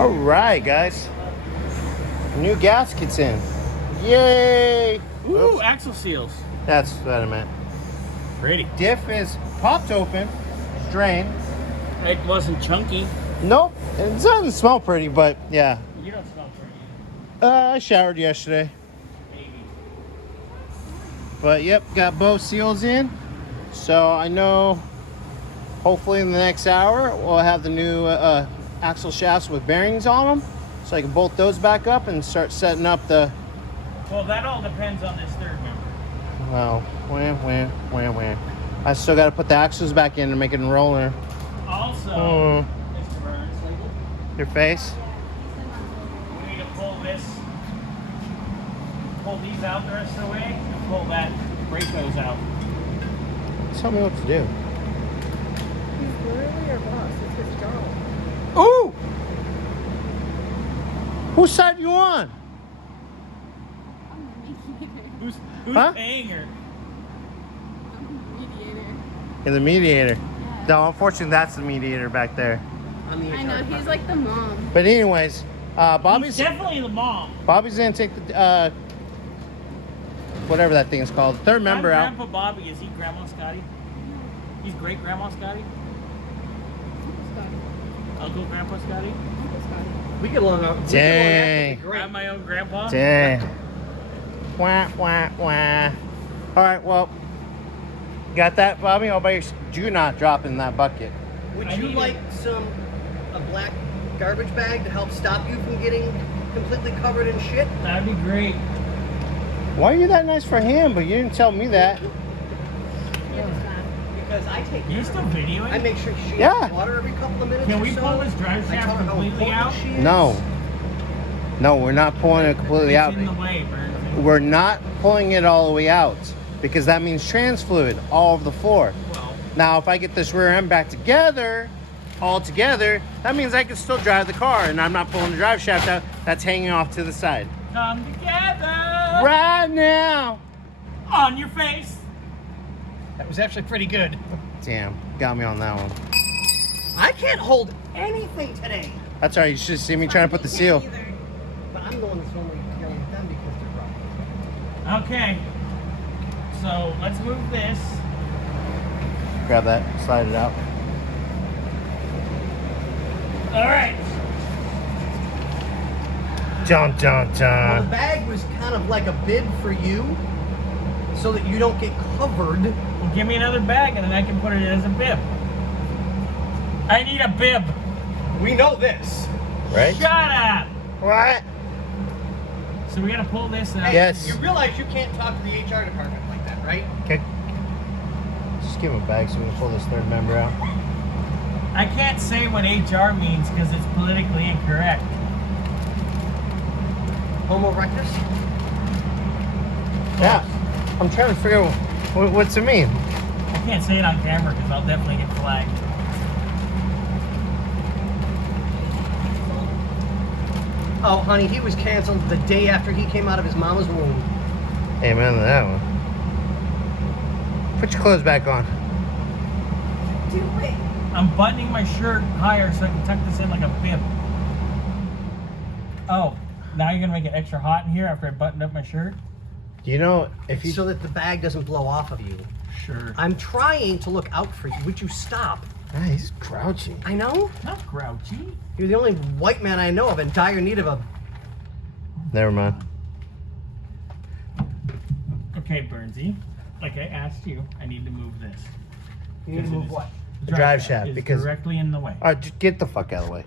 All right, guys. New gaskets in. Yay! Ooh, Oops. axle seals. That's what I meant. Pretty. Diff is popped open, drained. It wasn't chunky. Nope, it doesn't smell pretty, but yeah. You don't smell pretty. I showered yesterday. Maybe. But yep, got both seals in. So I know hopefully in the next hour we'll have the new axle shafts with bearings on them. So I can bolt those back up and start setting up the... Well, that all depends on this third member. Well, wah. I still got to put the axles back in and make it a roller. Also, Mr. Burns, Your face? we need to pull these out the rest of the way, and pull that brake hose out. Tell me what to do. He's literally your boss. It's his job. Ooh! Whose side you on? Who's Huh? paying her? Mediator. You're the mediator. Yeah. No, unfortunately, that's the mediator back there. I know, he's like the mom. But anyways, Bobby's He's definitely the mom. Bobby's gonna take the whatever that thing is called, the third member out. Grandpa Bobby, is he Grandma Scotty? He's great Grandma Scotty? Uncle Grandpa Scotty? We get along. We Dang. get along I'm my own grandpa? Dang. Wah. All right, well, got that, Bobby? How about you not dropping that bucket? Would I you need like a black garbage bag to help stop you from getting completely covered in shit? That'd be great. Why are you that nice for him, but you didn't tell me that? Because I take Are you still videoing? I make sure she Yeah. has water every couple of minutes. Can or we so. pull this drive I shaft tell her how completely important out? she is. No, we're not pulling it completely out. It's in the way, Burns. We're not pulling it all the way out because that means trans fluid all over the floor. Well, Now, if I get this rear end back together, all together, that means I can still drive the car and I'm not pulling the drive shaft out. That's hanging off to the side. come together. Right now. On your face. That was actually pretty good. Damn, got me on that one. I can't hold anything today. That's all right, you should see me trying to put the seal. But I'm the one that's only yelling at them because they're wrong. Okay. So let's move this. Grab that, slide it out. All right. Dun, Well, the dun. bag was kind of like a bib for you, so that you don't get covered. Well, give me another bag and then I can put it in as a bib. I need a bib. We know this. Right? Shut up. What? So we gotta pull this out. Hey, Yes. You realize you can't talk to the HR department like that, right? Okay. Just give him a bag so we can pull this third member out. I can't say what HR means because it's politically incorrect. Homo erectus? Yeah. I'm trying to figure out what's it mean. I can't say it on camera because I'll definitely get flagged. Oh, honey, he was canceled the day after he came out of his mama's womb. Amen to that one. Put your clothes back on. Do it. I'm buttoning my shirt higher so I can tuck this in like a bib. Oh, now you're gonna make it extra hot in here after I buttoned up my shirt? Do you know if you... So that the bag doesn't blow off of you. Sure. I'm trying to look out for you. Would you stop? Ah, he's grouchy. I know. Not grouchy. You're the only white man I know of in dire need of a... Never mind. Okay, Burnsy. Like I asked you, I need to move this. You need to Because it move is- what? The drive shaft, is because- directly in the way. All right, just get the fuck out of the way.